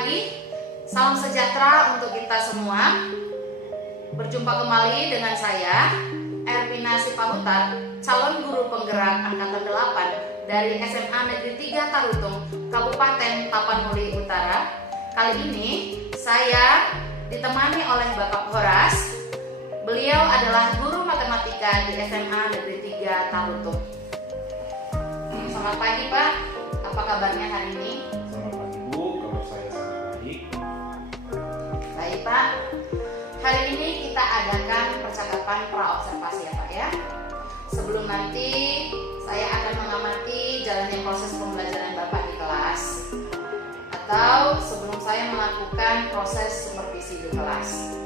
pagi, salam sejahtera untuk kita semua. Berjumpa kembali dengan saya, Ervina Sipahutar, calon guru penggerak angkatan 8 dari SMA Negeri 3 Tarutung, Kabupaten Tapanuli Utara. Kali ini saya ditemani oleh Bapak Horas. Beliau adalah guru matematika di SMA Negeri 3 Tarutung. Selamat pagi Pak, apa kabarnya hari ini? Selamat pagi Bu, kalau saya sangat baik. Baik Pak, hari ini kita adakan percakapan pra-observasi ya Pak ya. Sebelum nanti saya akan mengamati jalannya proses pembelajaran Bapak di kelas, atau sebelum saya melakukan proses supervisi di kelas.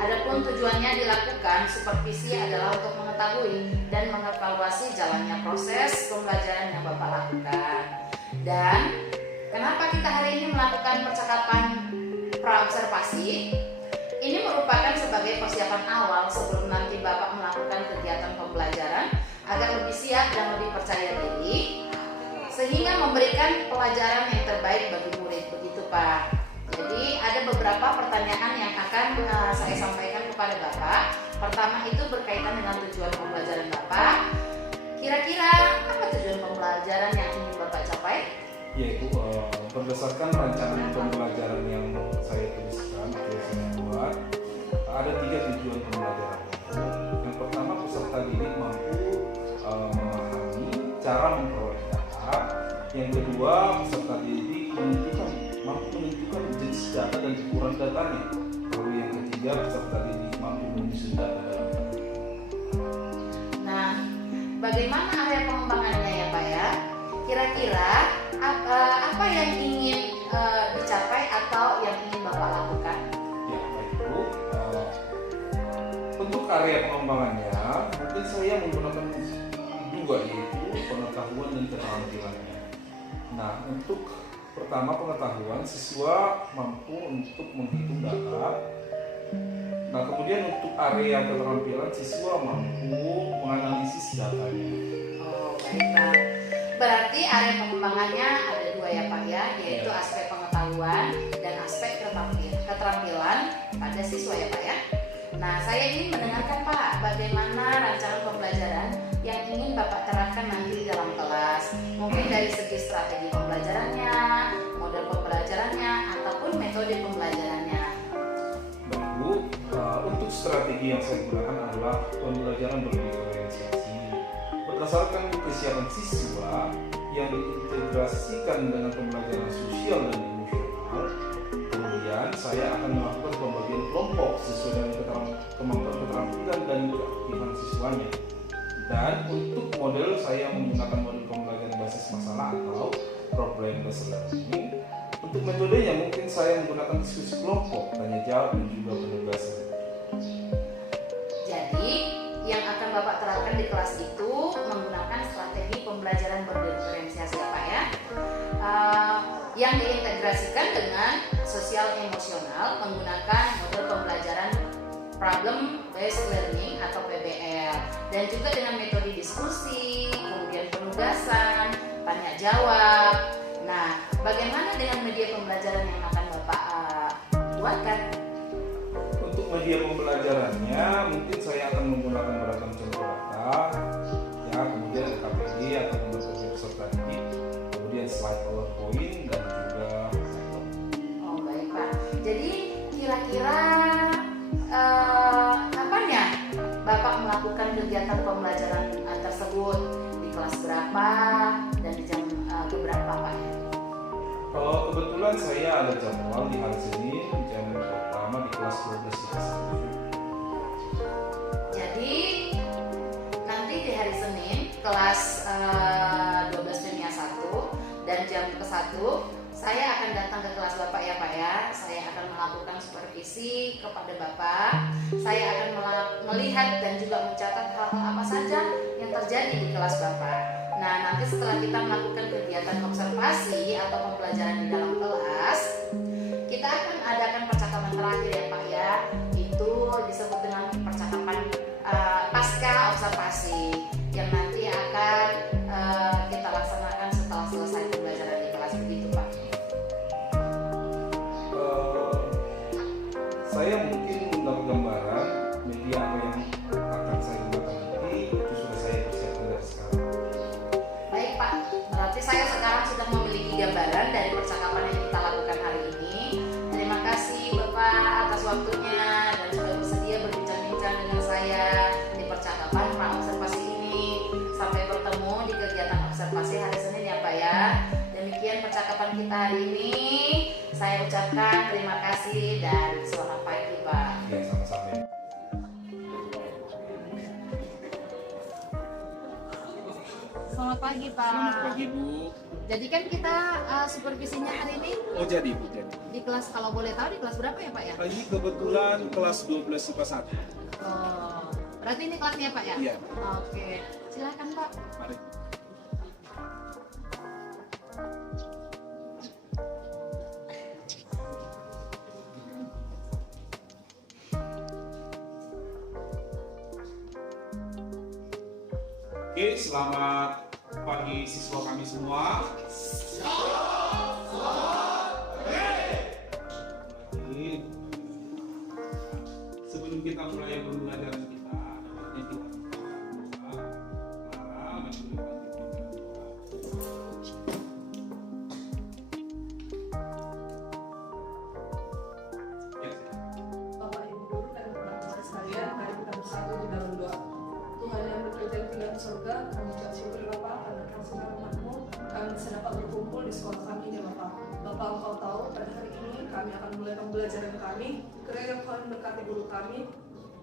Adapun tujuannya dilakukan supervisi adalah untuk mengetahui dan mengevaluasi jalannya proses pembelajaran yang Bapak lakukan. Dan kenapa kita hari ini melakukan percakapan pra-observasi? Ini merupakan sebagai persiapan awal sebelum nanti Bapak melakukan kegiatan pembelajaran agar lebih siap dan lebih percaya diri, sehingga memberikan pelajaran yang terbaik bagi murid, begitu Pak. Jadi ada beberapa pertanyaan yang akan saya sampaikan kepada Bapak. Pertama itu berkaitan dengan tujuan pembelajaran Bapak. Kira-kira apa tujuan pembelajaran yang ingin Bapak capai? Yaitu berdasarkan rancangan pembelajaran yang saya tuliskan atau saya buat, ada 3 tujuan pembelajaran. Yang pertama, peserta didik mampu memahami cara memperoleh data. Yang kedua, peserta didik mampu menentukan jenis data dan ukuran datanya. Lalu yang ketiga, peserta didik mampu menyusun data dalam data. Nah, bagaimana area pengembangannya ya Pak ya? Kira-kira apa yang ingin dicapai atau yang ingin Bapak lakukan? Ya, baik Bu. Untuk area pengembangannya, mungkin saya menggunakan 2, yaitu pengetahuan dan keterampilannya. Nah, untuk pertama pengetahuan, siswa mampu untuk menghitung data. Nah, kemudian untuk area keterampilan, siswa mampu menganalisis datanya. Oh, baik Pak. Berarti area pengembangannya ada 2 ya Pak ya, yaitu aspek pengetahuan dan aspek keterampilan pada siswa ya Pak ya. Nah, saya ingin mendengarkan Pak, bagaimana rancangan pembelajaran yang ingin Bapak terapkan nanti di dalam kelas. Mungkin dari segi strategi pembelajarannya, model pembelajarannya, ataupun metode pembelajarannya. Baik Bu, untuk strategi yang saya gunakan adalah pembelajaran berdiferensiasi berdasarkan kesiapan siswa yang diintegrasikan dengan pembelajaran sosial dan emosional. Kemudian saya akan melakukan pembagian kelompok sesuai dengan kemampuan keterampilan dan keaktifan siswanya. Dan untuk model, saya menggunakan model pembelajaran basis masalah atau problem based learning. Untuk metodenya mungkin saya menggunakan diskusi kelompok, tanya jawab dan juga penugasan. Jadi, yang akan Bapak terapkan di kelas itu menggunakan strategi pembelajaran berdiferensiasi ya Pak ya, yang diintegrasikan dengan sosial emosional menggunakan model pembelajaran problem based learning atau PBL, dan juga dengan metode diskusi, kemudian penugasan, tanya jawab. Nah, bagaimana dengan media pembelajaran yang akan Bapak buatkan? Untuk media pembelajarannya mungkin saya akan menggunakan beragam contoh data, ya, kemudian KPD atau metode peserta didik, kemudian slide PowerPoint dan juga laptop. Oh baik Pak. Jadi kira-kira kapan ya Bapak melakukan kegiatan pembelajaran tersebut? Di kelas berapa dan di jam keberapa Pak? Kebetulan saya ada jadwal di hari Senin, jam pertama di kelas 12 Jadi nanti di hari Senin kelas 12 dunia 1 dan jam ke-1 saya akan datang ke kelas Bapak ya Pak ya. Saya akan melakukan supervisi kepada Bapak. Saya akan melihat dan juga mencatat hal-hal apa saja yang terjadi di kelas Bapak. Nah, nanti setelah kita melakukan kegiatan observasi atau pembelajaran di dalam kelas, kita akan adakan percakapan terakhir ya Pak ya. Itu disebut dengan percakapan pasca observasi yang nanti akan kita laksanakan setelah selesai pembelajaran di kelas, begitu Pak. kita hari ini. Saya ucapkan terima kasih dan selamat pagi, Pak. Ya, sama-sama. Selamat pagi, Pak. Selamat pagi Bu. Jadi kan kita supervisinya hari ini Oh jadi Bu, jadi. di kelas, kalau boleh tahu di kelas berapa ya, Pak ya? Ini kebetulan kelas 12 IPA 1. Oh, berarti ini kelasnya, Pak ya? Iya. Oke, silakan, Pak. Mari. Oke, selamat pagi siswa kami semua. Baik. Sebelum kita mulai pembelajaran kita, yang kita Clara menunjukkan ya, Bapak Ibu Guru dan teman-teman sekalian, mari kita bersatu di dalam doa. Tuhan yang bekerja di dalam surga, kami ucap syukur Bapa karena kasih rahmat-Mu, kami bisa dapat berkumpul di sekolah kami ya Bapak. Bapak, Engkau tahu pada hari ini kami akan mulai pembelajaran kami. Kiranya Engkau memberkati guru kami,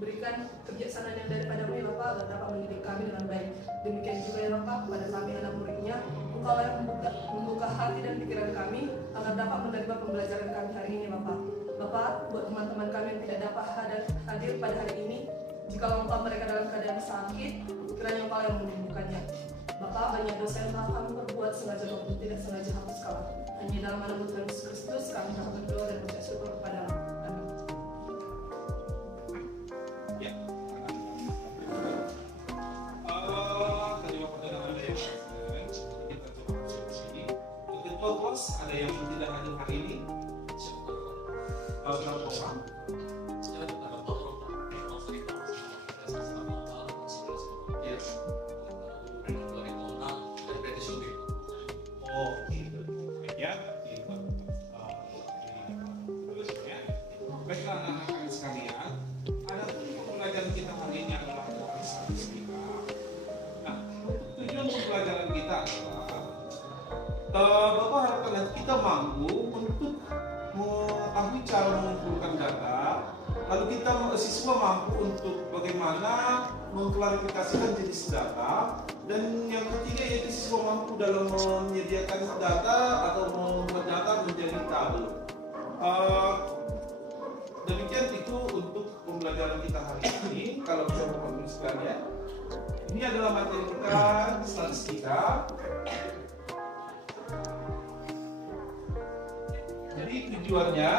berikan kebijaksanaan yang daripada-Mu ya Bapak, agar dapat mendidik kami dengan baik. Demikian juga ya Bapak, kepada kami anak muridnya, Engkau yang membuka hati dan pikiran kami agar dapat menerima pembelajaran kami hari ini Bapak. Bapak, buat teman-teman kami yang tidak dapat hadir pada hari ini, jika engkau mereka dalam keadaan sakit, kiranya Engkau yang menyembuhkannya. Bapak, banyak dosa yang telah kami perbuat sengaja maupun tidak sengaja, hapuskanlah. Hanya dalam nama Tuhan Yesus Kristus kami telah berdoa dan mengucap syukur kepada-Mu. Amin. ya. Tadi Bapak sudah ada yang present, kita coba diskusi. Untuk ketua kelas ada yang tidak hadir hari ini. Berapa orang? Yes. Oh, gitu. Ya, gitu. Terus ya. Baiklah anak-anak kami sekalian, ada pembelajaran kita hari ini adalah tentang statistika. Nah, tujuan pembelajaran kita adalah Bapak harapkan kita mampu untuk mengetahui cara mengumpulkan data, lalu kita siswa mampu untuk bagaimana mengklarifikasikan jenis data, dan yang ketiga yaitu siswa mampu dalam menyediakan data atau membuat data menjadi tabel. Demikian itu untuk pembelajaran kita hari ini. Kalau bisa Bapak Ibu sekalian, ini adalah materi kita statistika. Jadi tujuannya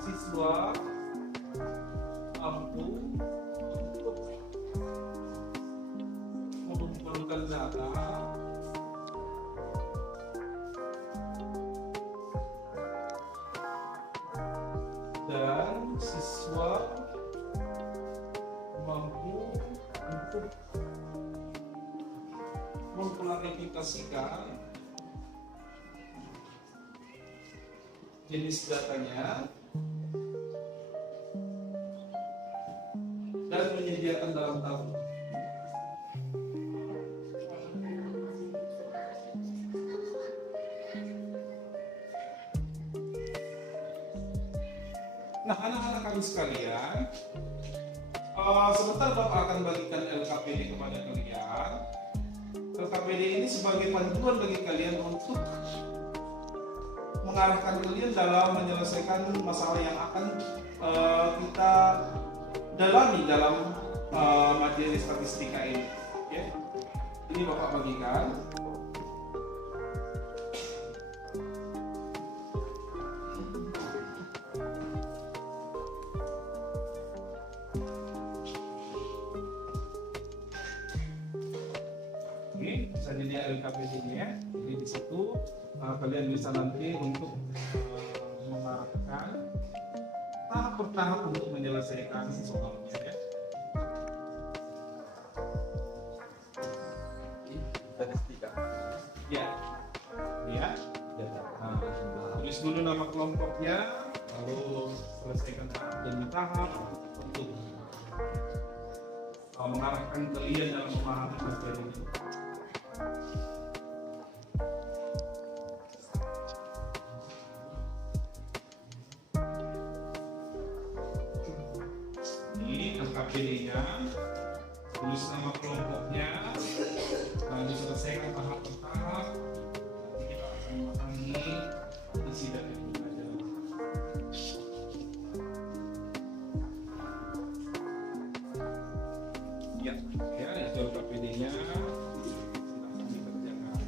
siswa mampu untuk mengumpulkan data dan siswa mampu untuk mengklarifikasikan jenis datanya dan menyediakan dalam tabel. Nah, anak-anak kami sekalian, sebentar Bapak akan bagikan LKPD kepada kalian. LKPD ini sebagai panduan bagi kalian untuk mengarahkan kalian dalam menyelesaikan masalah yang akan kita dalami dalam materi statistika ini. Ya. Ini Bapak bagikan. Bisa jadi LKPD-nya. Jadi di situ kalian bisa nanti untuk mengarahkan tahap per tahap untuk menyelesaikan soalnya ya. Statistika. Ya. Ya. Nah, tulis dulu nama kelompoknya, lalu selesaikan tahap demi tahap untuk mengarahkan kalian dalam memahami materi ini. Ini KPD-nya, tulis nama kelompoknya, diselesaikan tahap per tahap. Nanti kita akan memahami isi dari pembelajaran. Ya, itu KPD-nya. Silahkan dikerjakan.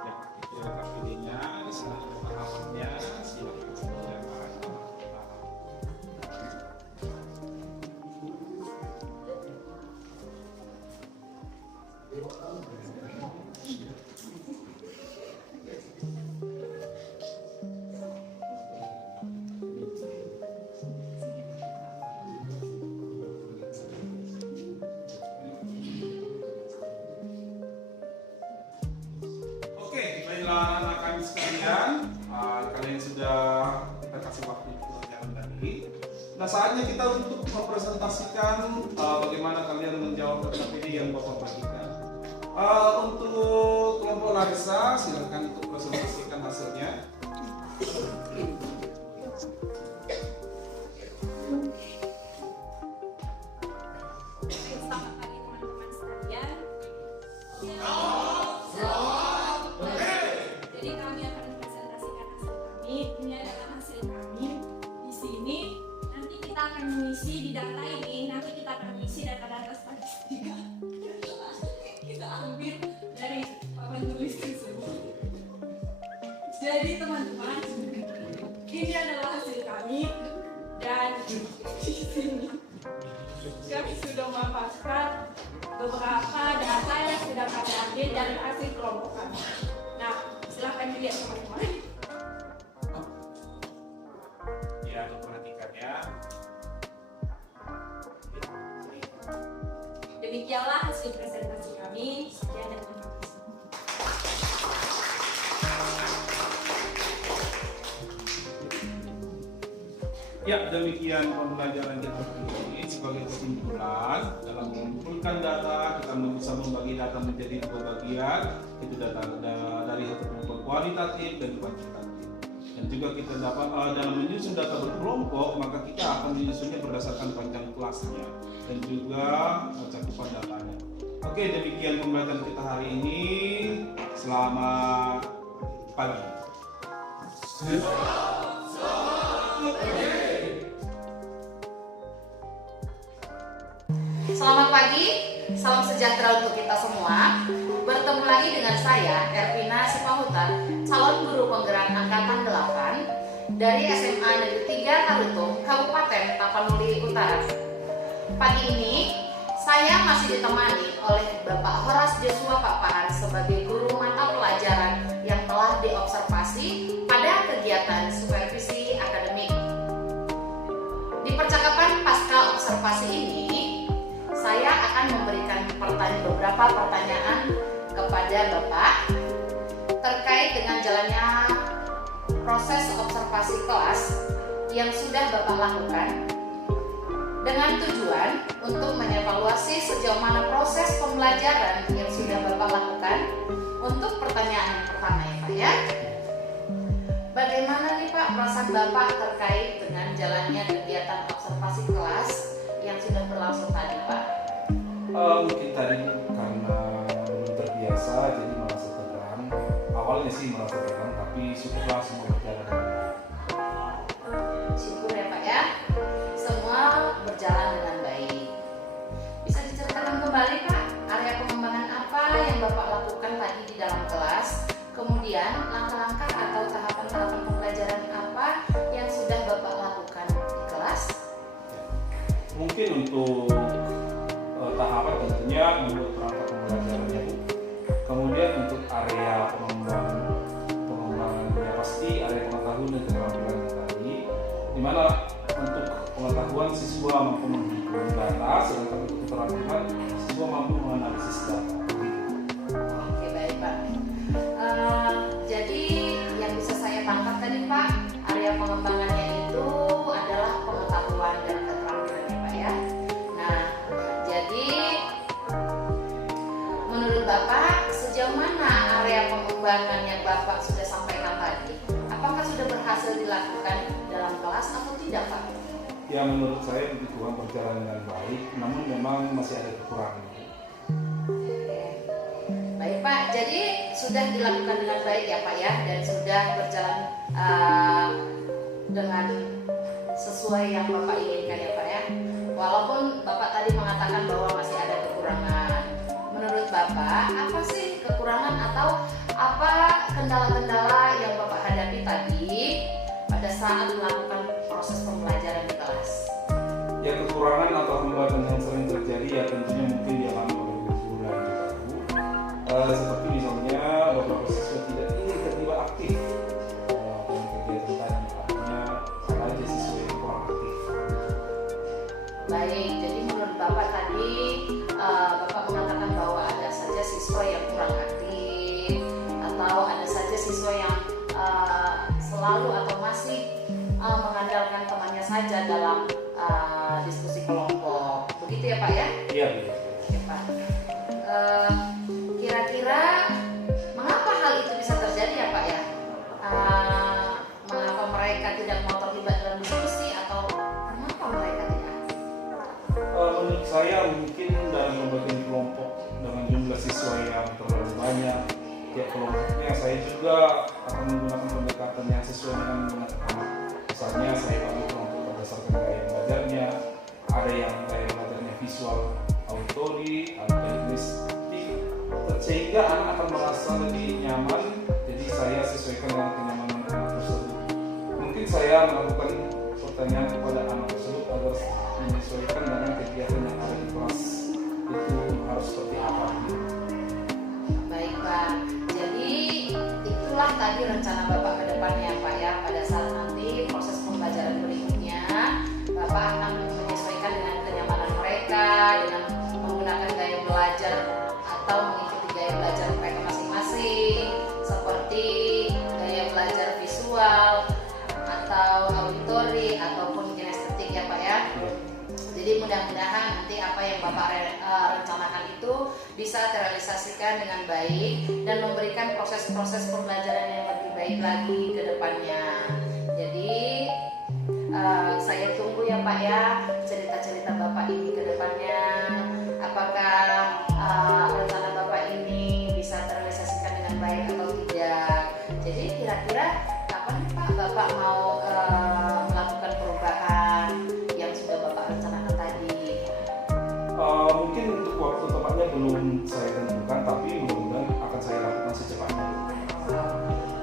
Ya, itu KPD-nya. Di sana ada tahapannya. Silahkan dikerjakan. Oke, baiklah anak kami sekalian, kalian sudah kita kasih waktu pelajaran tadi. Nah, saatnya kita untuk mempresentasikan bagaimana kalian menjawab KPD yang Bapak bagikan. Untuk kelompok Larissa, silakan untuk presentasikan hasilnya. Selamat pagi teman-teman sekalian. Jadi kami akan mempresentasikan hasil kami. Ini adalah hasil kami. Di sini nanti kita akan mengisi di data ini. Nanti kita akan mengisi data-data statistika. Kita ambil dari papan tulis tersebut. Jadi teman-teman, ini adalah hasil kami dan di sini kami sudah memaparkan beberapa data yang sudah kami ambil dari hasil kelompok kami. Nah, silahkan dilihat teman-teman. Ya, perhatikan ya. Demikianlah hasil presentasi kami. Sekian dan terima kasih. Ya, demikian pembelajaran kita kali ini. Sebagai kesimpulan, dalam mengumpulkan data, kita bisa membagi data menjadi dua bagian, itu data dari satu kelompok kualitatif dan kuantitatif. Dan juga kita dapat dalam menyusun data berkelompok, maka kita akan menyusunnya berdasarkan panjang kelasnya dan juga cakupan datanya. Oke, demikian pembelajaran kita hari ini. Selamat pagi. Selamat pagi, salam sejahtera untuk kita semua. Bertemu lagi dengan saya, Ervina Sipahutan, calon guru penggerak angkatan 8 dari SMA Negeri 3 Tarutung, Kabupaten Tapanuli Utara. Pagi ini, saya masih ditemani oleh Bapak Horas Joshua Papahan sebagai guru mata pelajaran yang telah diobservasi pada kegiatan supervisi akademik. Di percakapan pasca observasi ini, saya akan memberikan beberapa pertanyaan kepada Bapak terkait dengan jalannya proses observasi kelas yang sudah Bapak lakukan dengan tujuan untuk mengevaluasi sejauh mana proses pembelajaran yang sudah Bapak lakukan. Untuk pertanyaan yang pertama ya Pak ya, bagaimana nih Pak perasaan Bapak terkait dengan jalannya kegiatan observasi kelas yang sudah berlangsung tadi Pak? Mungkin tadi karena belum terbiasa jadi merasa tegang. Awalnya sih merasa tegang, tapi syukurlah semua berjalan dengan baik. Syukur ya Pak ya, semua berjalan dengan baik. Bisa diceritakan kembali Pak, area pengembangan apa yang Bapak lakukan tadi di dalam kelas? Kemudian langkah-langkah atau tahapan-tahapan pembelajaran apa yang sudah Bapak lakukan di kelas? Mungkin untuk tahapan tentunya membuat perangkat pembelajarannya Bu. Kemudian untuk area pengembangannya pasti area pengetahuan dan keterampilan tadi, di mana untuk pengetahuan siswa mampu menghitung data, sedangkan untuk keterampilan siswa mampu menganalisis data. Oke baik Pak. Jadi yang bisa saya tangkap tadi Pak, area pengembangan Bapak sudah sampaikan tadi, apakah sudah berhasil dilakukan dalam kelas atau tidak, Pak? Ya, menurut saya puji Tuhan berjalan dengan baik, namun memang masih ada kekurangan. Oke. Baik Pak, jadi sudah dilakukan dengan baik ya Pak ya, dan sudah berjalan dengan sesuai yang Bapak inginkan ya Pak ya. Walaupun Bapak tadi mengatakan bahwa masih ada kekurangan, menurut Bapak apa sih kekurangan atau apa kendala-kendala yang Bapak hadapi tadi pada saat melakukan proses pembelajaran di kelas? Ya, kekurangan atau hambatan yang sering terjadi ya tentunya mungkin dialami oleh guru dan juga seperti misalnya beberapa siswa tidak ingin terlibat aktif dalam kegiatan tadi, artinya ada aja siswa yang kurang aktif. Baik, jadi menurut Bapak tadi Bapak mengatakan bahwa ada saja siswa yang kurang aktif atau ada saja siswa yang selalu atau masih mengandalkan temannya saja dalam diskusi kelompok. Begitu ya Pak ya? Iya. Ya Pak. Kira-kira mengapa hal itu bisa terjadi ya Pak ya? Mengapa mereka tidak mau terlibat dalam diskusi atau mengapa mereka tidak? Menurut saya mungkin dalam pembagian kelompok dengan jumlah siswa yang terlalu banyak, tiap kelompoknya saya juga akan menggunakan pendekatan yang sesuai dengan minat anak. Misalnya saya bagi kelompok berdasarkan gaya belajarnya, ada yang gaya belajarnya visual, autori, ada linguistik, sehingga anak akan merasa lebih nyaman. Jadi saya sesuaikan dengan kenyamanan anak tersebut. Mungkin saya melakukan pertanyaan kepada anak tersebut agar menyesuaikan dengan kegiatan yang ada di kelas itu harus seperti apa. Baik Pak, jadi itulah tadi rencana Bapak ke depannya Pak ya. Pada saat nanti proses pembelajaran berikutnya Bapak akan menyesuaikan dengan kenyamanan mereka dengan menggunakan gaya belajar atau mengikuti gaya belajar mereka masing-masing, seperti gaya belajar visual atau auditori ataupun kinestetik ya Pak ya. Jadi mudah-mudahan nanti apa yang Bapak rencanakan itu bisa terrealisasikan dengan baik dan memberikan proses-proses pembelajaran yang lebih baik lagi ke depannya. Jadi saya tunggu ya Pak ya cerita-cerita Bapak ini ke depannya. Apakah rencana Bapak ini bisa terrealisasikan dengan baik atau tidak. Jadi kira-kira kapan Pak Bapak mau melakukan perubahan yang sudah Bapak rencanakan tadi? Mungkin untuk waktu tepatnya belum saya tentukan, tapi mudah-mudahan akan saya lakukan secepatnya.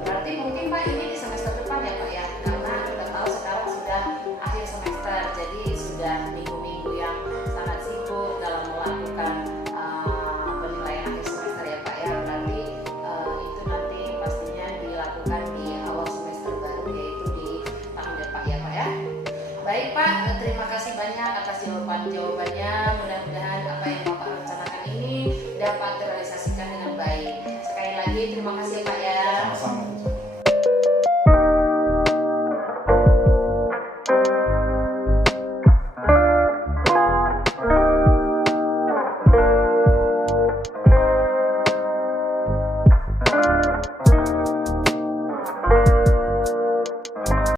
Berarti mungkin Pak ini di semester depan ya Pak ya, karena udah tahu sekarang sudah akhir semester, jadi sudah minggu-minggu yang sangat sibuk dalam melakukan penilaian akhir semester ya Pak ya. Berarti itu nanti pastinya dilakukan di awal semester baru, yaitu di tahun depan ya Pak ya. Baik Pak, terima kasih banyak atas jawabannya. Mudah-mudahan apa yang Bapak rencanakan ini dapat terrealisasikan dengan baik.